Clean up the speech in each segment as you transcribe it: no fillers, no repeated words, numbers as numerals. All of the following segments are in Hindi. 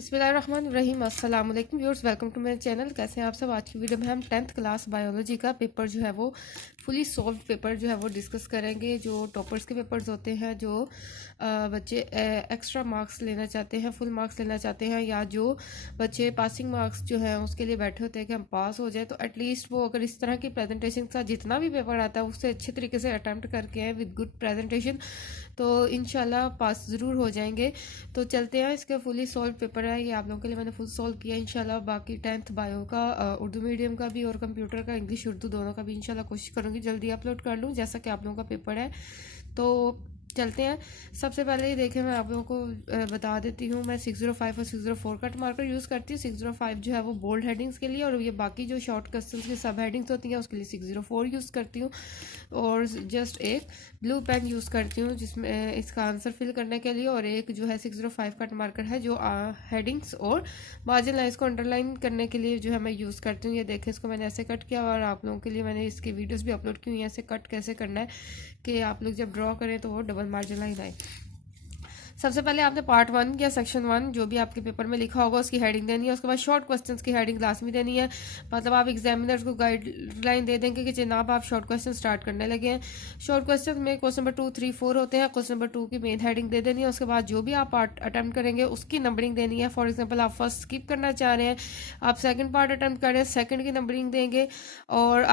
बिस्मिल्लाहिर्रहमानिर्रहीम अस्सलाम वालेकुम व्यूअर्स, वेलकम टू मेरे चैनल। कैसे हैं आप सब। आज की वीडियो में हम 10th क्लास बायोलॉजी का पेपर जो है वो फुली सॉल्व पेपर जो है वो डिस्कस करेंगे। जो टॉपर्स के पेपर्स होते हैं, जो बच्चे एक्स्ट्रा मार्क्स लेना चाहते हैं, फुल मार्क्स लेना चाहते हैं, या जो बच्चे पासिंग मार्क्स जो हैं उसके लिए बैठे होते हैं कि हम पास हो जाए, तो एटलीस्ट वो अगर इस तरह की प्रेजेंटेशन का जितना भी पेपर आता है उससे अच्छे तरीके से अटैम्प्ट करके हैं विद गुड प्रेजेंटेशन, तो इंशाल्लाह पास ज़रूर हो जाएंगे। तो चलते हैं, इसका फुली सॉल्व पेपर है ये आप लोगों के लिए मैंने फुल सॉल्व किया इंशाल्लाह। बाकी 10th बायो का उर्दू मीडियम का भी और कंप्यूटर का इंग्लिश उर्दू दोनों का भी इंशाल्लाह कोशिश करूँगी जल्दी अपलोड कर लूँ, जैसा कि आप लोगों का पेपर है। तो चलते हैं। सबसे पहले ही देखें, मैं आप लोगों को बता देती हूँ, मैं 605 और 604 कट मार्कर यूज़ करती हूँ। 605 जो है वो बोल्ड हेडिंग्स के लिए, और ये बाकी जो शॉर्ट क्वेश्चंस की सब हेडिंग्स होती हैं उसके लिए 604 यूज़ करती हूँ। और जस्ट एक ब्लू पेन यूज़ करती हूँ जिसमें इसका आंसर फिल करने के लिए, और एक जो है 605 कट मार्कर है जो हेडिंग्स और मार्जिन लाइन्स को अंडरलाइन करने के लिए जो है मैं यूज़ करती हूँ। ये देखें, इसको मैंने ऐसे कट किया, और आप लोगों के लिए मैंने इसकी वीडियोज़ भी अपलोड की हुई हैं ऐसे कट कैसे करना है कि आप लोग जब ड्रॉ करें तो वो डबल मार्जिन लाइन आए। सबसे पहले आपने पार्ट 1 या सेक्शन 1 जो भी आपके पेपर में लिखा होगा उसकी हेडिंग देनी है। उसके बाद शॉर्ट क्वेश्चंस की हेडिंग लाजमी देनी है। मतलब आप एग्जामिनर्स को गाइडलाइन दे देंगे कि जनाब आप शॉर्ट क्वेश्चन स्टार्ट करने लगे हैं। शॉर्ट क्वेश्चन में क्वेश्चन नंबर 2, 3, 4 होते हैं। क्वेश्चन नंबर 2 की मेन हेडिंग दे देनी है। उसके बाद जो भी आप पार्ट अटैम्प्ट करेंगे उसकी नंबरिंग देनी है। फॉर एग्जाम्पल आप फर्स्ट स्किप करना चाह रहे हैं, आप सेकंड पार्ट अटैम्प्ट कर रहे हैं, सेकंड की नंबरिंग देंगे। और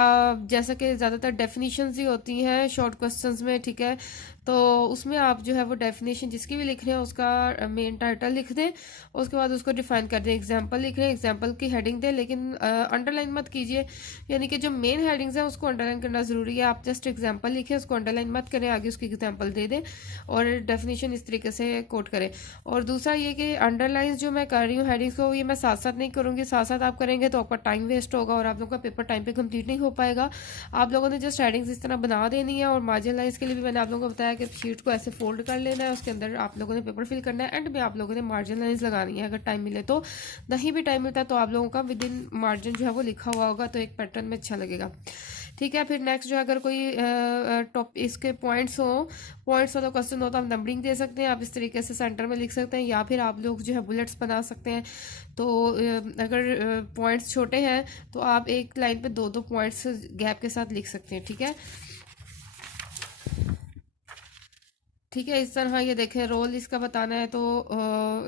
जैसा कि ज़्यादातर डेफिनेशंस ही होती हैं शॉर्ट क्वेश्चंस में, ठीक है, तो उसमें आप जो है वो डेफिनेशन जिसकी भी लिख रहे हैं उसका मेन टाइटल लिख दें। उसके बाद उसको डिफाइन कर दें। एग्जाम्पल लिख रहे हैं, एग्जाम्पल की हेडिंग दें, लेकिन अंडरलाइन मत कीजिए, यानी कि जो मेन हेडिंग्स हैं उसको अंडरलाइन करना ज़रूरी है। आप जस्ट एग्जाम्पल लिखें, उसको अंडरलाइन मत करें, आगे उसकी एग्जाम्पल दे दें और डेफिनेशन इस तरीके से कोट करें। और दूसरा ये कि अंडरलाइन जो मैं कर रही हूँ हेडिंग्स को, ये मैं साथ साथ नहीं करूँगी। साथ साथ आप करेंगे तो आपका टाइम वेस्ट होगा और आप लोगों का पेपर टाइम पे कंप्लीट नहीं हो पाएगा। आप लोगों ने जस्ट हेडिंग्स इस तरह बना देनी है। और मार्जिन लाइन्स के लिए भी मैंने आप लोगों को बताया कि शीट को ऐसे फोल्ड कर लेना है, उसके अंदर आप लोगों ने पेपर फिल करना है, एंड में आप लोगों ने मार्जिन लाइन्स लगानी है अगर टाइम मिले तो। नहीं भी टाइम मिलता तो आप लोगों का विद इन मार्जिन जो है वो लिखा हुआ होगा, तो एक पैटर्न में अच्छा लगेगा, ठीक है। फिर नेक्स्ट जो है, अगर कोई टॉप इसके पॉइंट्स वाला क्वेश्चन हो तो आप नंबरिंग दे सकते हैं। आप इस तरीके से सेंटर में लिख सकते हैं, या फिर आप लोग जो है बुलेट्स बना सकते हैं। तो अगर पॉइंट्स छोटे हैं तो आप एक लाइन पे दो दो पॉइंट्स गैप के साथ लिख सकते हैं, ठीक है। ठीक है, इस तरह ये देखें, रोल इसका बताना है तो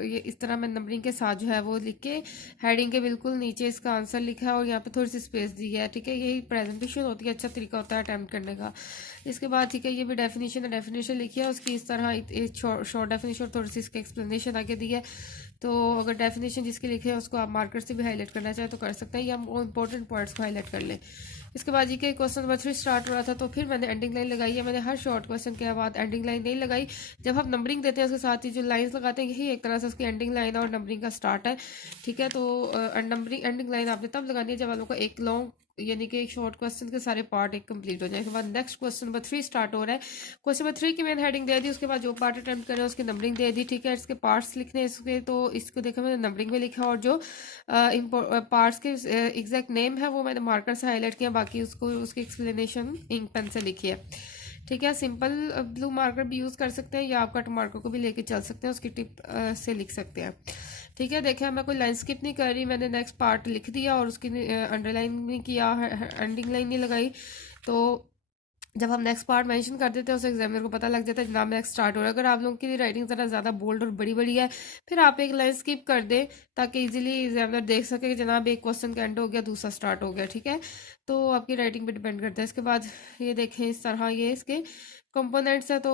ये इस तरह मैं नंबरिंग के साथ जो है वो लिख के हेडिंग के बिल्कुल नीचे इसका आंसर लिखा है और यहाँ पे थोड़ी सी स्पेस दी है, ठीक है। यही प्रेजेंटेशन होती है, अच्छा तरीका होता है अटैम्प्ट करने का। इसके बाद ठीक है, ये भी डेफिनेशन है, डेफिनेशन लिखी है उसकी इस तरह शॉर्ट डेफिनेशन, थोड़ी सी इसकी एक्सप्लेनेशन आगे दी है। तो अगर डेफिनेशन जिसके लिखे हैं उसको आप मार्कर से भी हाईलाइट करना चाहें तो कर सकते हैं, या वो इंपॉर्टेंट पॉइंट्स को हाईलाइट कर लें। इसके बाद जी के क्वेश्चन नंबर 3 स्टार्ट हो रहा था, तो फिर मैंने एंडिंग लाइन लगाई है। मैंने हर शॉर्ट क्वेश्चन के बाद एंडिंग लाइन नहीं लगाई। जब हम नंबरिंग देते हैं उसके साथ ही जो लाइंस लगाते हैं, यही एक तरह से उसकी एंडिंग लाइन है और नंबरिंग का स्टार्ट है, ठीक है। तो नंबरिंग एंडिंग लाइन आपने तब लगानी है जब आप लोग का एक लॉन्ग यानी कि एक शॉर्ट क्वेश्चन के सारे पार्ट एक कंप्लीट हो जाए। उसके बाद नेक्स्ट क्वेश्चन नंबर 3 स्टार्ट हो रहा है। क्वेश्चन नंबर 3 की मैंने हेडिंग दे दी, उसके बाद जो पार्ट अटेम्प्ट करें उसकी नंबरिंग दे दी, ठीक है। इसके पार्ट्स लिखने इसके, तो इसको देखा मैंने नंबरिंग में लिखा, और जो पार्ट्स के एग्जैक्ट नेम है वो मैंने मार्कर से हाईलाइट किया, बाकी उसको उसकी एक्सप्लेनेशन इंक पेन से लिखी है, ठीक है। सिंपल ब्लू मार्कर भी यूज़ कर सकते हैं, या आप कट मार्कर को भी लेके चल सकते हैं, उसकी टिप से लिख सकते हैं, ठीक है। देखिए, मैं कोई लाइन स्किप नहीं कर रही, मैंने नेक्स्ट पार्ट लिख दिया और उसकी अंडरलाइन नहीं किया, एंडिंग लाइन नहीं लगाई। तो जब हम नेक्स्ट पार्ट मेंशन कर देते हैं उस एग्जामिनर को पता लग जाता है जनाब नेक्स्ट स्टार्ट हो रहा है। अगर आप लोगों की राइटिंग ज़रा ज़्यादा बोल्ड और बड़ी बड़ी है, फिर आप एक लाइन स्किप कर दें ताकि इजीली एग्जामिनर देख सके कि जनाब एक क्वेश्चन का एंड हो गया, दूसरा स्टार्ट हो गया, ठीक है। तो आपकी राइटिंग पे डिपेंड करता है। इसके बाद ये देखें, इस तरह ये इसके कंपोनेंट्स है, तो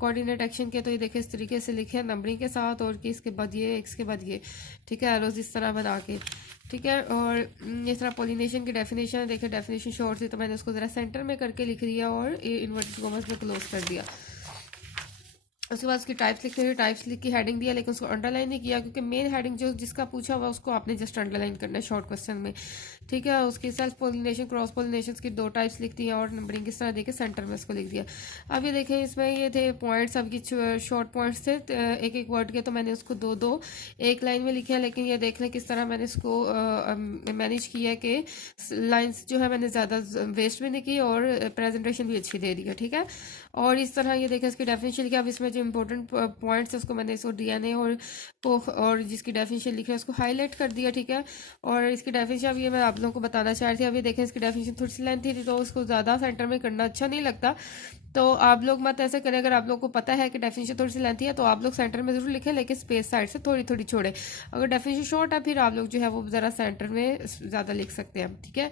कोऑर्डिनेट एक्शन के, तो ये देखें इस तरीके से लिखे नंबरिंग के साथ, और कि इसके बाद ये, इसके बाद ये, ठीक है, एरोज इस तरह बना के, ठीक है। और इस तरह पॉलिनेशन की डेफिनेशन है, देखिए डेफिनेशन शॉर्ट थी तो मैंने उसको ज़रा सेंटर में करके लिख दिया और इन्वर्टेड कॉमर्स में क्लोज कर दिया। उसके बाद उसकी टाइप्स लिख रही, टाइप्स लिख की हेडिंग दिया, लेकिन उसको अंडरलाइन नहीं किया क्योंकि मेन हेडिंग जो जिसका पूछा हुआ उसको आपने जस्ट अंडरलाइन करना है शॉर्ट क्वेश्चन में, ठीक है। उसकी सेल्फ पोलिनेशन, क्रॉस पोलिनेशन की 2 टाइप्स लिख दी और नंबरिंग किस तरह देके सेंटर में इसको लिख दिया। अब ये देखें, इसमें ये थे पॉइंट्स, अब की शॉर्ट पॉइंट्स थे एक एक वर्ड के, तो मैंने उसको 2-2 एक लाइन में लिखे हैं। लेकिन ये देख लें किस तरह मैंने इसको मैनेज किया है कि लाइन्स जो है मैंने ज़्यादा वेस्ट भी नहीं की और प्रेजेंटेशन भी अच्छी दे दी है, ठीक है। और इस तरह ये देखें इसकी डेफिनेशन लिखी। अब इसमें जो इंपॉर्टेंट पॉइंट्स है उसको मैंने इसको डीएनए और जिसकी डेफिनेशन लिखी है उसको हाईलाइट कर दिया, ठीक है। और इसकी डेफिनेशन अब ये मैं आप लोगों को बताना चाह रही थी। अभी देखें इसकी डेफिनेशन थोड़ी सी लेंथी थी तो उसको ज़्यादा सेंटर में करना अच्छा नहीं लगता, तो आप लोग मत ऐसे करें। अगर आप लोग को पता है कि डेफिनेशन थोड़ी सी लेंथी है तो आप लोग सेंटर में जरूर लिखें, लेकिन स्पेस साइड से थोड़ी थोड़ी छोड़े। अगर डेफिनेशन शॉर्ट है फिर आप लोग जो है वो ज़रा सेंटर में ज़्यादा लिख सकते हैं, ठीक है,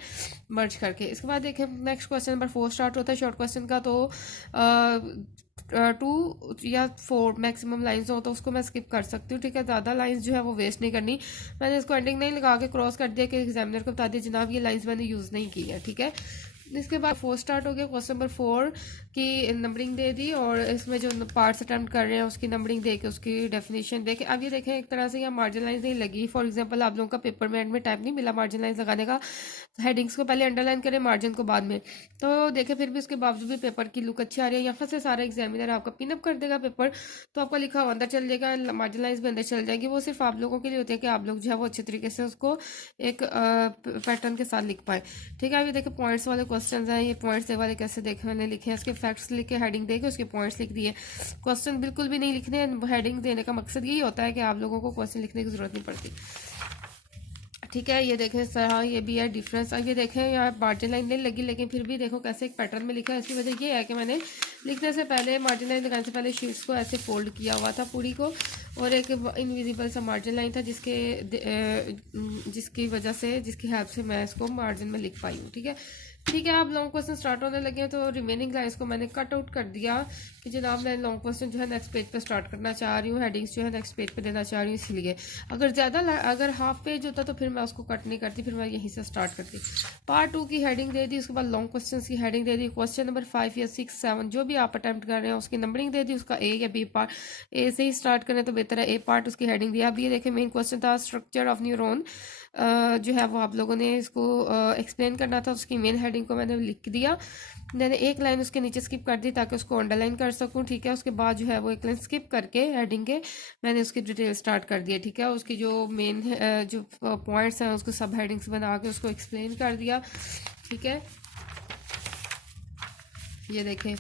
मर्ज करके। इसके बाद देखें नेक्स्ट क्वेश्चन नंबर 4 स्टार्ट होता है शॉर्ट क्वेश्चन का। तो 2 या 4 मैक्सिमम लाइंस हो तो उसको मैं स्किप कर सकती हूँ, ठीक है। ज़्यादा लाइंस जो है वो वेस्ट नहीं करनी। मैंने इसको एंडिंग नहीं लगा के क्रॉस कर दिया कि एग्जामिनर को बता दिया जनाब ये लाइंस मैंने यूज़ नहीं की है, ठीक है। इसके बाद 4 स्टार्ट हो गया। क्वेश्चन नंबर 4 की नंबरिंग दे दी और इसमें जो पार्ट्स अटेम्प्ट कर रहे हैं उसकी नंबरिंग दे के उसकी डेफिनेशन दे के। अब ये देखें एक तरह से यहाँ मार्जिन लाइन्स नहीं लगी। फॉर एग्जांपल आप लोगों का पेपर में एंड में टाइम नहीं मिला मार्जिन लाइन्स लगाने का, हेडिंग्स को पहले अंडरलाइन करें मार्जिन को बाद में, तो देखें फिर भी उसके बावजूद भी पेपर की लुक अच्छी आ रही है। यहाँ से सारा एग्जामिनर आपका पिनअप कर देगा पेपर, तो आपका लिखा हुआ अंदर चल जाएगा, मार्जिन लाइन्स भी अंदर चल जाएगी। वो सिर्फ आप लोगों के लिए होती है कि आप लोग जो है वो अच्छे तरीके से उसको एक पैटर्न के साथ लिख पाए, ठीक है। अभी देखिए पॉइंट्स वाले क्वेश्चन हैं, ये पॉइंट्स वाले कैसे देखे मैंने लिखे हैं, उसके फैक्ट्स लिख के हेडिंग देके उसके पॉइंट्स लिख दिए। क्वेश्चन बिल्कुल भी नहीं लिखने, हेडिंग देने का मकसद यही होता है कि आप लोगों को क्वेश्चन लिखने की जरूरत नहीं पड़ती, ठीक है। ये देखें सर, ये भी है डिफरेंस। अब ये देखें यहाँ मार्जिन लाइन नहीं लगी लेकिन फिर भी देखो कैसे एक पैटर्न में लिखा है। इसकी वजह ये है कि मैंने लिखने से पहले मार्जिन लाइन लगाने से पहले शीट्स को ऐसे फोल्ड किया हुआ था पूरी को, और एक इनविजिबल सा मार्जिन लाइन था जिसकी वजह से, जिसकी हेल्प से मैं इसको मार्जिन में लिख पाई हूँ, ठीक है। ठीक है, अब लॉन्ग क्वेश्चन स्टार्ट होने लगे हैं तो रिमेनिंग लाइंस को मैंने कट आउट कर दिया कि जनाब मैं लॉन्ग क्वेश्चन जो है नेक्स्ट पेज पे स्टार्ट करना चाह रही हूँ, हेडिंग्स जो है नेक्स्ट पेज पे देना चाह रही हूँ, इसलिए अगर हाफ पेज होता तो फिर मैं उसको कट नहीं करती, फिर मैं यहीं से स्टार्ट करती। पार्ट 2 की हेडिंग दे दी, उसके बाद लॉन्ग क्वेश्चन की हेडिंग दे दी। क्वेश्चन नंबर 5 या 6 7 जो भी आप अटैम्प्ट कर रहे हैं उसकी नंबरिंग दे दी, उसका ए या बी पार्ट, ए से ही स्टार्ट करें तो बेहतर है, ए पार्ट उसकी हेडिंग दिया। अब ये देखें मेन क्वेश्चन था स्ट्रक्चर ऑफ न्यूरॉन, जो है वो आप लोगों ने इसको एक्सप्लेन करना था, उसकी मेन हेडिंग को मैंने लिख दिया। मैंने एक लाइन उसके नीचे स्किप कर दी ताकि उसको अंडरलाइन कर सकूं, ठीक है। उसके बाद जो है वो एक लाइन स्किप करके हेडिंग के मैंने उसकी डिटेल स्टार्ट कर दिया, ठीक है। उसकी जो मेन जो पॉइंट्स हैं उसको सब हेडिंग्स बना के उसको एक्सप्लेन कर दिया, ठीक है। ये देखें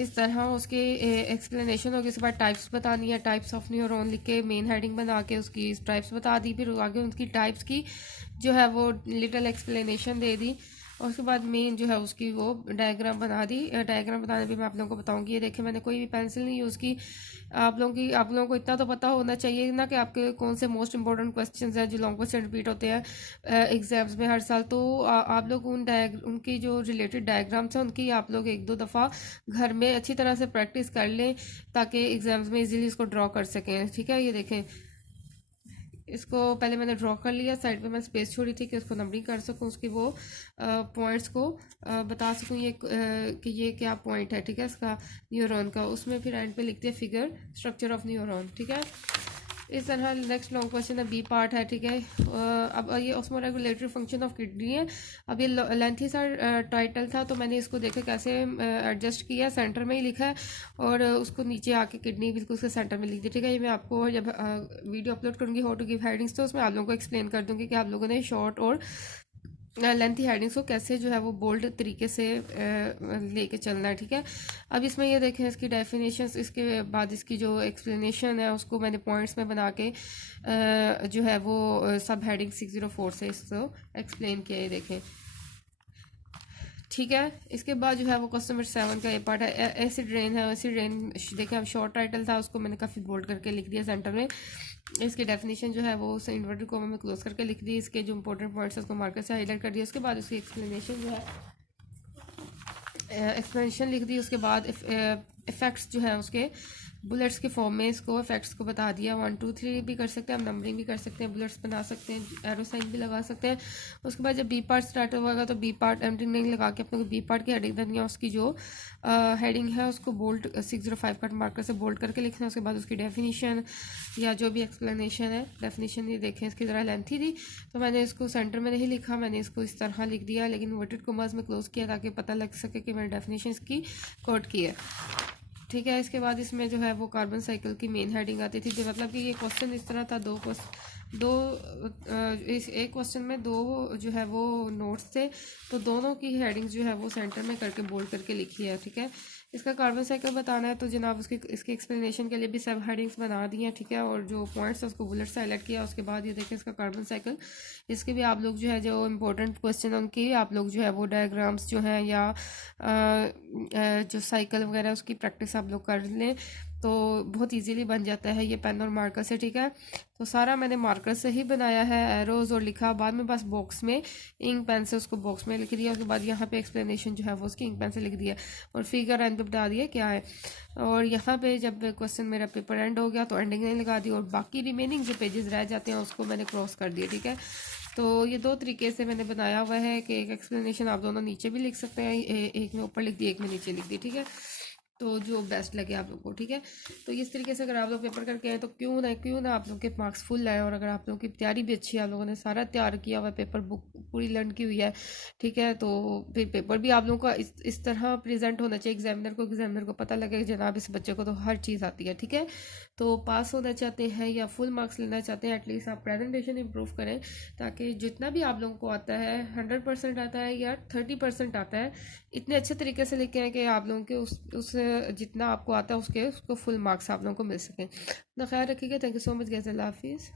इस तरह उसकी एक्सप्लेनेशन होगी। उसके बाद टाइप्स बतानी है, टाइप्स ऑफ न्यूरॉन लिख के मेन हेडिंग बना के उसकी टाइप्स बता दी, फिर आगे उनकी टाइप्स की जो है वो लिटिल एक्सप्लेनेशन दे दी, और उसके बाद मेन जो है उसकी वो डायग्राम बना दी। डायग्राम बनाने भी मैं आप लोगों को बताऊंगी। ये देखिए मैंने कोई भी पेंसिल नहीं यूज़ की। आप लोगों को इतना तो पता होना चाहिए ना कि आपके कौन से मोस्ट इंपॉर्टेंट क्वेश्चंस हैं जो लॉन्ग क्वेश्चन रिपीट होते हैं एग्जाम्स में हर साल, तो आप लोग उनकी जो रिलेटेड डायग्राम्स हैं उनकी आप लोग 1-2 दफ़ा घर में अच्छी तरह से प्रैक्टिस कर लें ताकि एग्जाम्स में इजीली इसको ड्रॉ कर सकें, ठीक है। ये देखें इसको पहले मैंने ड्रॉ कर लिया, साइड पे मैं स्पेस छोड़ी थी कि उसको नंबरिंग कर सकूं, उसकी वो पॉइंट्स को बता सकूं कि ये क्या पॉइंट है, ठीक है, इसका न्यूरॉन का। उसमें फिर एंड पे लिखते हैं फिगर स्ट्रक्चर ऑफ न्यूरॉन, ठीक है। इस तरह नेक्स्ट लॉन्ग क्वेश्चन है बी पार्ट है, ठीक है। अब ये ऑस्मोरेगुलेटरी फंक्शन ऑफ किडनी है। अब ये लेंथी सा टाइटल था तो मैंने इसको देखा कैसे एडजस्ट किया, सेंटर में ही लिखा है और उसको नीचे आके किडनी बिल्कुल उसके सेंटर में लिख दी, ठीक है। ये मैं आपको जब वीडियो अपलोड करूँगी हाउ टू गिव हेडिंग्स तो उसमें आप लोगों को एक्सप्लेन कर दूँगी कि आप लोगों ने शॉर्ट और लेंथी हेडिंग्स को कैसे जो है वो बोल्ड तरीके से लेके चलना है, ठीक है। अब इसमें ये देखें इसकी डेफिनेशंस, इसके बाद इसकी जो एक्सप्लेनेशन है उसको मैंने पॉइंट्स में बना के जो है वो सब हेडिंग 604 से इसको एक्सप्लेन किया, ये देखें, ठीक है। इसके बाद जो है वो क्वेश्चन नंबर 7 का ये पार्ट है एसिड रेन है। एसिड रेन देखें अब शॉर्ट टाइटल था उसको मैंने काफ़ी बोल्ड करके लिख दिया सेंटर में। इसकी डेफिनेशन जो है वो इन्वर्टेड कोमा में क्लोज करके लिख दी, इसके जो इंपॉर्टेंट पॉइंट्स है उसको मार्कर से हाईलाइट कर दिया। उसके बाद उसकी एक्सप्लेनेशन जो है एक्सप्लेनेशन लिख दी। उसके बाद इफेक्ट्स जो है उसके बुलेट्स के फॉर्म में इसको इफेक्ट्स को बता दिया। 1 2 3 भी कर सकते हैं, हम नंबरिंग भी कर सकते हैं, बुलेट्स बना सकते हैं, एरो साइन भी लगा सकते हैं। उसके बाद जब बी पार्ट स्टार्ट होगा तो बी पार्ट एंडिंग नहीं लगा के अपने को बी पार्ट की हेडिंग देनी है, उसकी जो हेडिंग है उसको बोल्ड 605 कट मार्कर से बोल्ड करके लिखना है। उसके बाद उसकी डेफिनेशन या जो भी एक्सप्लेनेशन है, डेफिनेशन ये देखें इसकी ज़रा लेंथी थी तो मैंने इसको सेंटर में नहीं लिखा, मैंने इसको इस तरह लिख दिया लेकिन इन्वर्टेड कोमास में क्लोज किया ताकि पता लग सके कि मैंने डेफिनेशन इसकी कोट की है, ठीक है। इसके बाद इसमें जो है वो कार्बन साइकिल की मेन हेडिंग आती थी, जो मतलब कि ये क्वेश्चन इस तरह था, 2 दो इस एक क्वेश्चन में दो जो है वो नोट्स थे, तो दोनों की हेडिंग्स जो है वो सेंटर में करके बोल्ड करके लिखी है। ठीक है, इसका कार्बन साइकिल बताना है तो जनाब उसकी इसके एक्सप्लेनेशन के लिए भी सब हेडिंग्स बना दी हैं। ठीक है, और जो पॉइंट्स है उसको बुलेट से हाईलाइट किया। उसके बाद ये देखें इसका कार्बन साइकिल, इसके भी आप लोग जो है जो इम्पोर्टेंट क्वेश्चन उनकी आप लोग जो है वो डायग्राम्स जो हैं या जो साइकिल वगैरह उसकी प्रैक्टिस आप लोग कर लें तो बहुत इजीली बन जाता है ये पेन और मार्कर से। ठीक है, तो सारा मैंने मार्कर से ही बनाया है, एरोज और लिखा, बाद में बस बॉक्स में इंक पेन से उसको बॉक्स में लिख दिया। उसके बाद यहाँ पे एक्सप्लेनेशन जो है वो उसकी इंक पेन से लिख दिया और फिगर एंड पे बता दिया क्या है। और यहाँ पे जब क्वेश्चन मेरा पेपर एंड हो गया तो एंडिंग नहीं लगा दी और बाकी रिमेनिंग जो पेजेस रह जाते हैं उसको मैंने क्रॉस कर दिया। ठीक है, तो ये दो तरीके से मैंने बनाया हुआ है कि एक एक्सप्लेनेशन आप दोनों नीचे भी लिख सकते हैं, एक में ऊपर लिख दी एक में नीचे लिख दी। ठीक है, तो जो बेस्ट लगे आप लोग को। ठीक है, तो इस तरीके से अगर आप लोग पेपर करके आए तो क्यों ना आप लोग के मार्क्स फुल आए। और अगर आप लोगों की तैयारी भी अच्छी है, आप लोगों ने सारा तैयार किया हुआ है, पेपर बुक पूरी लर्न की हुई है, ठीक है, तो फिर पेपर भी आप लोगों का इस तरह प्रेजेंट होना चाहिए एग्जामिनर को पता लगे कि जनाब इस बच्चे को तो हर चीज़ आती है। ठीक है, तो पास होना चाहते हैं या फुल मार्क्स लेना चाहते हैं, एटलीस्ट आप प्रेजेंटेशन इंप्रूव करें ताकि जितना भी आप लोगों को आता है 100% आता है या 30% आता है, इतने अच्छे तरीके से लेके आए कि आप लोगों के उस जितना आपको आता है उसको फुल मार्क्स आप लोगों को मिल सकें। अपना ख्याल रखिएगा। Thank you so much guys, अल्लाह हाफिज़।